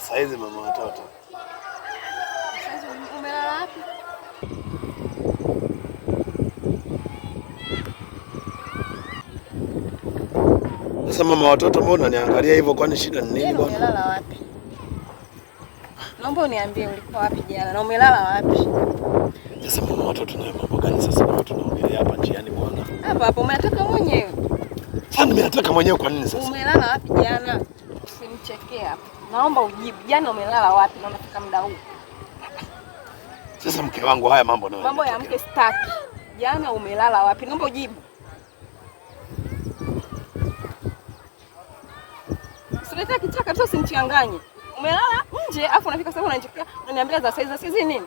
Sasa hizi mama watoto. Sasa umelala wapi? Sasa mama watoto, mbona unaniangalia hivyo? Kwani shida ni nini bwana? Umelala wapi? Naomba uniambie ulikuwa wapi jana na umelala wapi? Sasa mama watoto, nayo mambo gani sasa kwa tunaongelea hapa njiani bwana? Hapa hapo umetaka mwenyewe. Sasa nimetaka mwenyewe kwa nini sasa? Umelala wapi jana? Usinichekee hapa. Naomba ujibu. Jana umelala wapi na unafika muda huu? Sasa mke wangu, haya mambo nayo. Mambo ya mke staki. Jana umelala wapi? Naomba ujibu. Usilete kichaka kabisa, usinichanganye. Umelala nje afu unafika sasa unanichekea, unaniambia za saizi nini?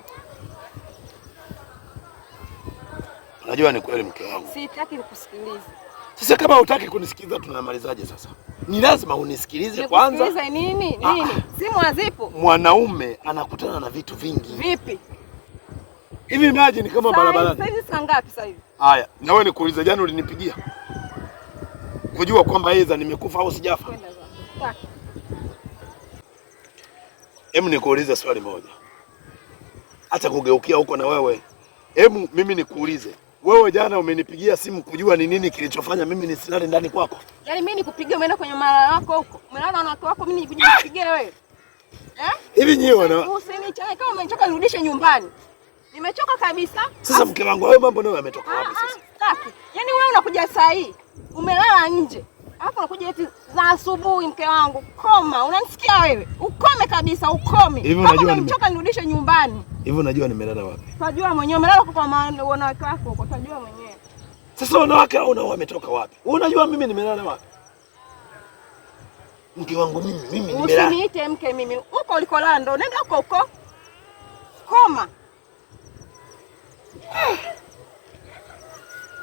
Unajua ni kweli mke wangu. Sitaki nikusikilize. Sasa kama hutaki kunisikiliza tunamalizaje sasa? Ni lazima unisikilize kwanza. Nisikilize nini? Nini? Simu hazipo. Mwanaume anakutana na vitu vingi. Vipi? Hivi imagine kama barabarani. Sasa hivi saa ngapi sasa hivi? Haya, na wewe nikuulize, jana ulinipigia kujua kwamba aidha nimekufa au sijafa? Hebu nikuulize swali moja. Hata kugeukia huko na wewe. Hebu mimi nikuulize. Wewe jana umenipigia simu kujua ni nini kilichofanya mimi nisilale ndani kwako? Yaani mimi nikupigia umeenda kwenye malala wako huko. Umelala na watu wako, mimi nikupigie wewe. Hivi nyewe wana usinichane, kama umechoka nirudishe nyumbani. Nimechoka kabisa. Sasa mke wangu, hayo mambo nayo yametoka wapi sasa? Sitaki. Yaani wewe unakuja saa hii. Umelala nje. Hapo unakuja eti za asubuhi mke wangu. Koma, unanisikia wewe? Ukome kabisa, ukome. Hivi unajua nimechoka nirudishe nyumbani. Hivi unajua nimelala wapi? Unajua mwenyewe umelala kwa wanawake wako huko, unajua mwenyewe. Sasa wanawake hao nao wametoka wapi? Unajua mimi nimelala wapi? Mke wangu mimi nimelala. Usiniite mke mimi. Huko ulikolala ndo nenda huko. Koma.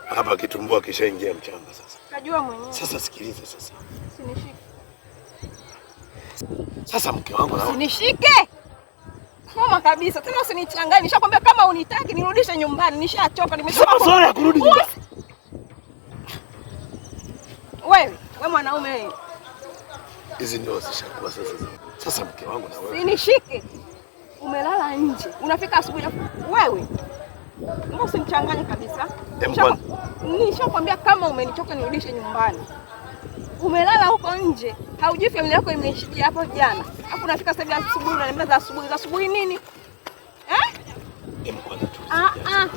Hapa kitumbua kishaingia mchanga sasa. Unajua mwenyewe. Sasa sikilize sasa. Usinishike. Sasa mke wangu na usinishike. Koma kabisa. Tena usinichanganye. Nishakwambia kama unitaki nirudishe nyumbani. Nishachoka, nimechoka. Sasa swala ya kurudi nyumbani. Wewe mwanaume wewe. Hizi ndio zishakuwa sasa. Sasa mke wangu na wewe. Usinishike. Umelala nje. Unafika asubuhi wewe. Mbona usinichanganye kabisa? Nishakwambia kama umenichoka nirudishe nyumbani. Umelala huko nje. Haujui familia yako imeishikia hapo jana. Hapo unafika sasa hivi asubuhi unaniambia za asubuhi. Za asubuhi nini?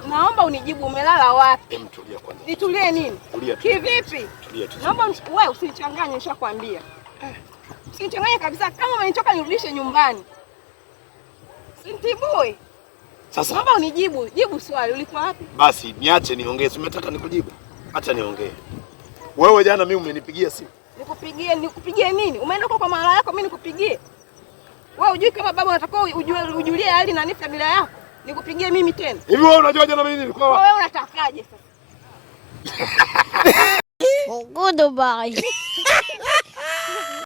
Naomba unijibu umelala wapi? Tulia kwanza. Nitulie nini? Kivipi? Tulia tu. Naomba wewe usinichanganye, nishakwambia. Usinichanganye kabisa, kama umenichoka nirudishe nyumbani. Sintibui. Sasa naomba unijibu, jibu swali, ulikuwa wapi? Basi niache niongee, umetaka nikujibu? Acha niongee. Wewe jana mimi umenipigia simu. Nikupigie nini? Umeenda kwa mara yako mimi nikupigie? Wewe hujui kama baba unatakiwa ujulie hali na familia yako? Nikupigie mimi tena? Hivi wewe unajua jana mimi nilikuwa wapi? Wewe unatakaje sasa? Goodbye.